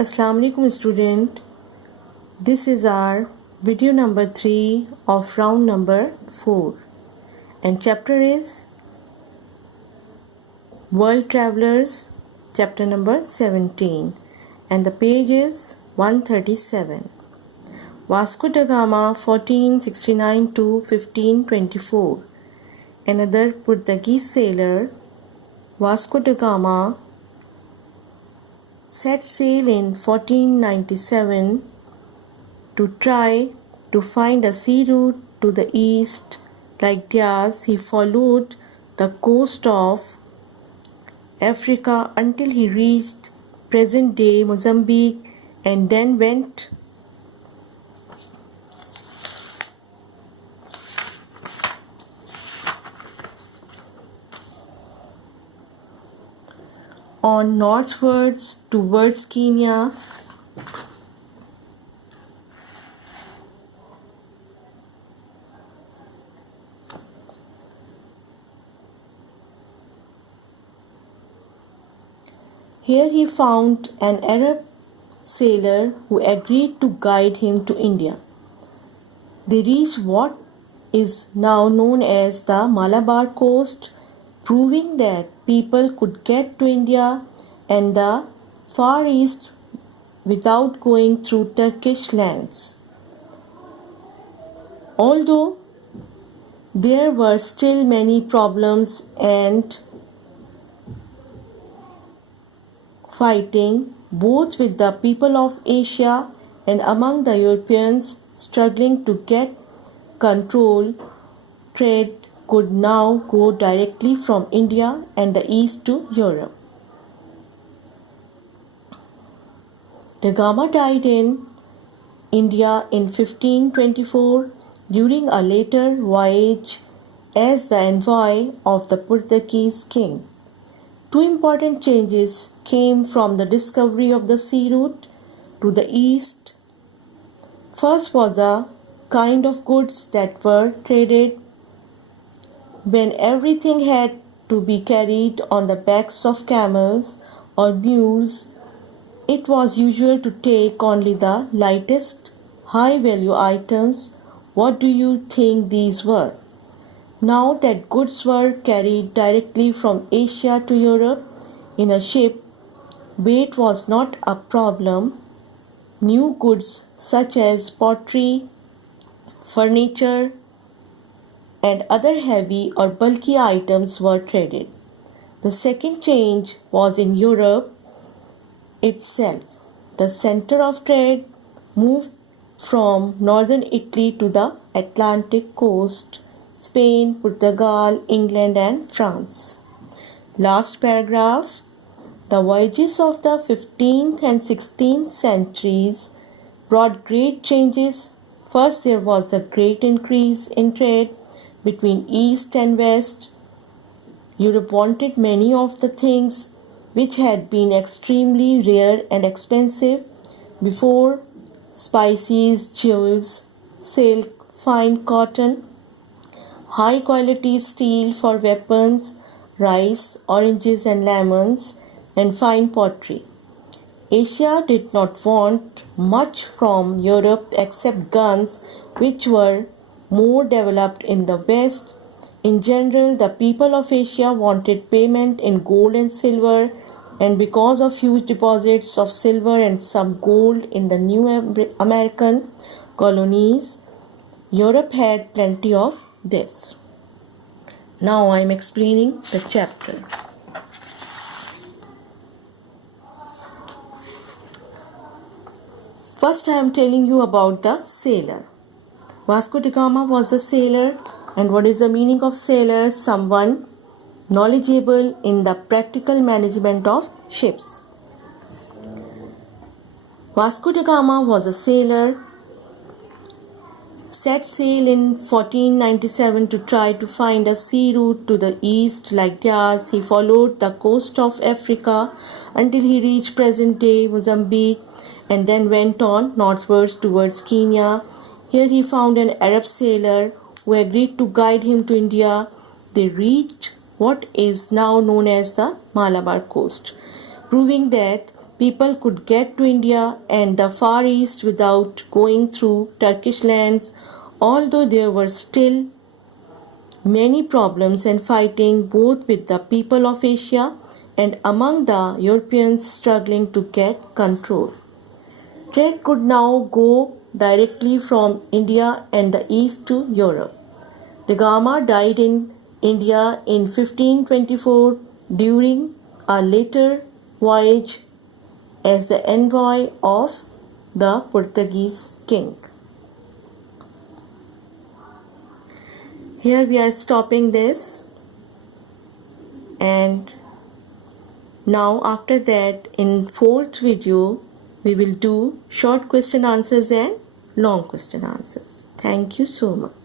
Assalamu alaikum student. This is our video number 3 of round number 4 and chapter is World Travelers, chapter number 17 and the page is 137. Vasco da Gama 1469 to 1524. Another Portuguese sailor, Vasco da Gama, set sail in 1497 to try to find a sea route to the east. Like Diaz, he followed the coast of Africa until he reached present-day Mozambique and then went on northwards towards Kenya. Here he found an Arab sailor who agreed to guide him to India. They reached what is now known as the Malabar coast, proving that people could get to India and the Far East without going through Turkish lands. Although there were still many problems and fighting both with the people of Asia and among the Europeans struggling to get control, trade could now go directly from India and the East to Europe. Da Gama died in India in 1524 during a later voyage as the envoy of the Portuguese king. Two important changes came from the discovery of the sea route to the east. First was the kind of goods that were traded. When everything had to be carried on the backs of camels or mules, it was usual to take only the lightest, high-value items. What do you think these were? Now that goods were carried directly from Asia to Europe in a ship, weight was not a problem. New goods such as pottery, furniture, and other heavy or bulky items were traded. The second change was in Europe itself. The center of trade moved from northern Italy to the Atlantic coast, Spain, Portugal, England, and France. Last paragraph. The voyages of the 15th and 16th centuries brought great changes. First, there was a great increase in trade between East and West. Europe wanted many of the things which had been extremely rare and expensive before: spices, jewels, silk, fine cotton, high quality steel for weapons, rice, oranges and lemons, and fine pottery. Asia did not want much from Europe except guns, which were more developed in the West. In general, the people of Asia wanted payment in gold and silver, and because of huge deposits of silver and some gold in the new American colonies, Europe had plenty of this. Now I am explaining the chapter. First, I am telling you about the sailor. Vasco da Gama was a sailor, and what is the meaning of sailor? Someone knowledgeable in the practical management of ships. Vasco da Gama was a sailor, set sail in 1497 to try to find a sea route to the east. Like Diaz, he followed the coast of Africa until he reached present-day Mozambique and then went on northwards towards Kenya. Here he found an Arab sailor who agreed to guide him to India. They reached what is now known as the Malabar coast, proving that people could get to India and the Far East without going through Turkish lands, although there were still many problems and fighting both with the people of Asia and among the Europeans struggling to get control. Trade could now go directly from India and the East to Europe. Da Gama died in India in 1524 during a later voyage as the envoy of the Portuguese king. Here we are stopping this, and now after that in fourth video we will do short question answers and long question answers. Thank you so much.